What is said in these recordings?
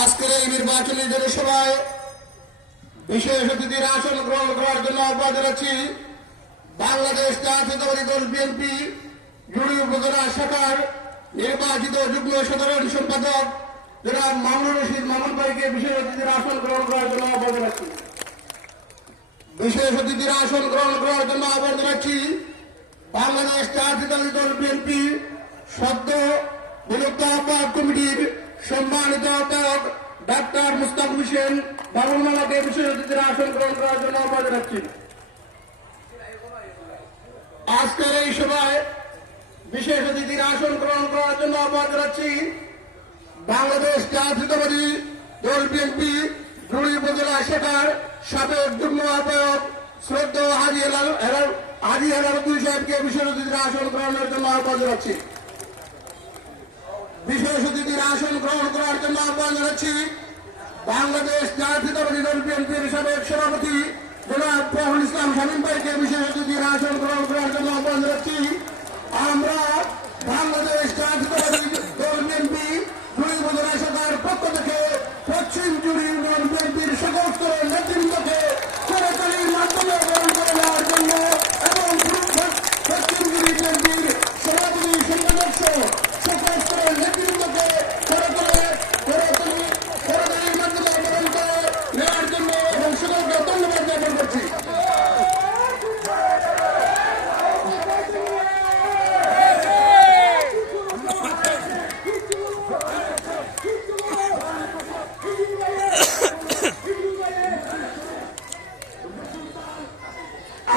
আজকের এই নির্বাচনী জনসভায় বিশেষ অতিথির আসন গ্রহণ করার জন্য আহ্বান জানাচ্ছি বাংলাদেশ জাতীয়তাবাদী দল বিএনপি জুড়ি উপজেলা শাখার নির্বাচিত যুগ্ম সাধারণ সম্পাদক জনাব মামুনুর রশিদ মামুন ভাইকে বিশেষ অতিথির আসন গ্রহণ করার জন্য আহ্বান জানাচ্ছি। বিশেষ অতিথির আসন গ্রহণ করার জন্য আহ্বান জানাচ্ছি বাংলাদেশ জাতীয়তাবাদী দল বিএনপি সদ্য বিলুপ্ত আহ্বায়ক কমিটির সম্মানিত আহ্বায়ক ডাক্তার মুস্তাক হোসেন বাবুল মামাকে বিশেষ অতিথির আসন গ্রহণ করার জন্য আহ্বান জানাচ্ছি। আজকের এই সভায় বিশেষ অতিথির আসন গ্রহণ করার জন্য আহ্বান জানাচ্ছি বাংলাদেশ জাতীয়তাবাদী দল বিএনপি জুড়ি উপজেলা শাখার সাবেক যুগ্ম আহ্বায়ক শ্রদ্ধা হাজি হেলালুদ্দিন সাহেবকে বিশেষ অতিথির আসন গ্রহণের জন্য আহ্বান জানাচ্ছি। বিশেষ অতিথির আসন গ্রহণ করার জন্য আহ্বান জানাচ্ছি বাংলাদেশ জাতীয়তাবাদী দল বিএনপির সাবেক সভাপতি জনাব ফখরুল ইসলাম শামীম ভাইকে বিশেষ অতিথির আসন গ্রহণ করার জন্য আহ্বান জানাচ্ছি। আমরা বাংলাদেশ জাতীয়তাবাদী দল বিএনপি জুড়ি উপজেলা শাখার পক্ষ থেকে পশ্চিম জুড়ি ইউনিয়ন বিএনপির সকল স্তরের নেতৃবৃন্দকে করতালির মাধ্যমে গ্রহণ করে নেওয়ার জন্য এবং পশ্চিম জুড়ি বিএনপির সভাপতি সম্পাদক সহ সকল স্তরের নেতৃবৃন্দকে করতালির মাধ্যমে গ্রহণ করে নেওয়ার জন্য এবং সকলকে ধন্যবাদ জ্ঞাপন করছি।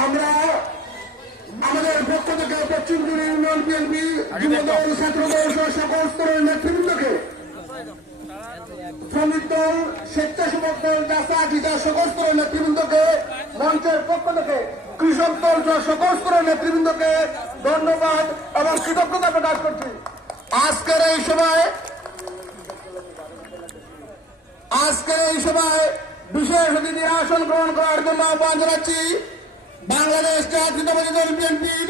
আমরা আমাদের পক্ষ থেকে পশ্চিম জুড়ি ইউনিয়ন বিএনপি যুবদল ছাত্রদল সহ সকল স্তরের নেতৃবৃন্দকে শ্রমিক দল স্বেচ্ছাসেবক দল জাসা সকল স্তরের নেতৃবৃন্দকে মঞ্চের পক্ষ থেকে কৃষক দল সহ সকল স্তরের নেতৃবৃন্দকে ধন্যবাদ এবং কৃতজ্ঞতা প্রকাশ করছি। আজকের এই সভায় বিশেষ অতিথির আসন গ্রহণ করার জন্য আহ্বান জানাচ্ছি বাংলাদেশ জাতীয়তাবাদী দল বিএনপির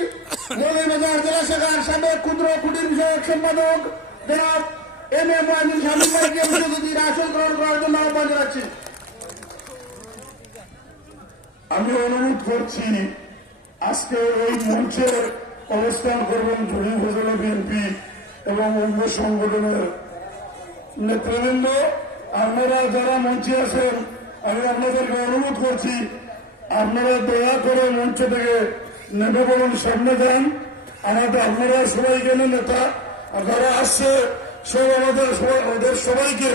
মৌলভীবাজার জেলা শাখার সাবেক ক্ষুদ্র কুটির বিষয়ক সম্পাদক জনাব এম এ মহিনুল শামীম ভাইকে বিশেষ অতিথির আসন গ্রহণ করার জন্য আহ্বান জানাচ্ছি। আমি অনুরোধ করছি আজকে এই মঞ্চে অবস্থান করবেন জুড়ি উপজেলা বিএনপি এবং অঙ্গ সংগঠনের নেতৃবৃন্দ। আপনারা যারা মঞ্চে আছেন আমি আপনাদেরকে অনুরোধ করছি আপনারা দয়া করে মঞ্চ থেকে নেমে পড়ুন, সামনে যান। আপনারা সবাই কেন নেতা আর যারা আসছে সব ওদের সবাইকে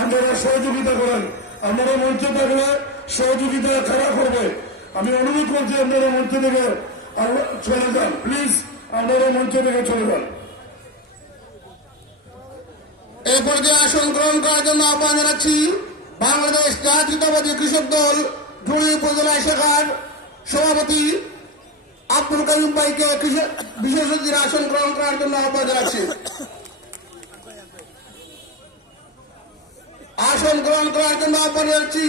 আপনারা সহযোগিতা করেন। আপনারা মঞ্চে থাকলে সহযোগিতা কারা করবে? আমি অনুরোধ করছি আপনারা মঞ্চ থেকে চলে যান, প্লিজ আপনারা মঞ্চ থেকে চলে যান। এই পর্যায়ে আসন গ্রহণ করার জন্য আহ্বান জানাচ্ছি বাংলাদেশ জাতীয়তাবাদী কৃষক দল জুড়ি উপজেলা শাখার সভাপতি আব্দুল কাইম ভাইকে বিশেষ অতিথির আসন গ্রহণ করার জন্য আহ্বান জানাচ্ছি। আসন গ্রহণ করার জন্য আহ্বান জানাচ্ছি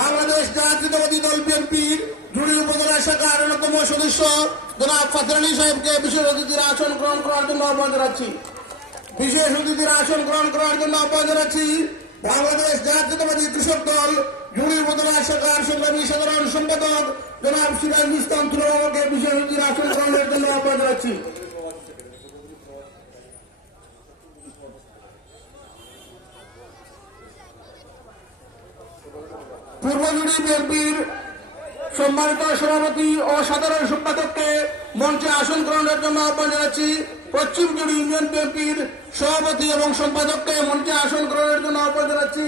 বাংলাদেশ জাতীয়তাবাদী দল বিএনপির জুড়ি উপজেলা শাখার অন্যতম সদস্য জনাব ফাতের আলী সাহেবকে বিশেষ অতিথির আসন গ্রহণ করার জন্য আহ্বান জানাচ্ছি। বিশেষ অতিথির আসন গ্রহণ করার জন্য আহ্বান জানাচ্ছি বাংলাদেশ জাতীয়তাবাদী কৃষক দল জুড়ি উপজেলা শাখার সংগ্রামী সাধারণ সম্পাদক জনাব সিরাজুল ইসলাম তুলবাবুকে বিশেষ অতিথির আসন গ্রহণের জন্য আহ্বান জানাচ্ছি। পূর্ব জুড়ি বিএনপির সম্মানিত সভাপতি ও সাধারণ সম্পাদককে মঞ্চে আসন গ্রহণের জন্য আহ্বান জানাচ্ছি। পশ্চিম জুড়ি ইউনিয়ন বিএনপির সভাপতি এবং সম্পাদককে মঞ্চে আসন গ্রহণের জন্য আহ্বান জানাচ্ছি।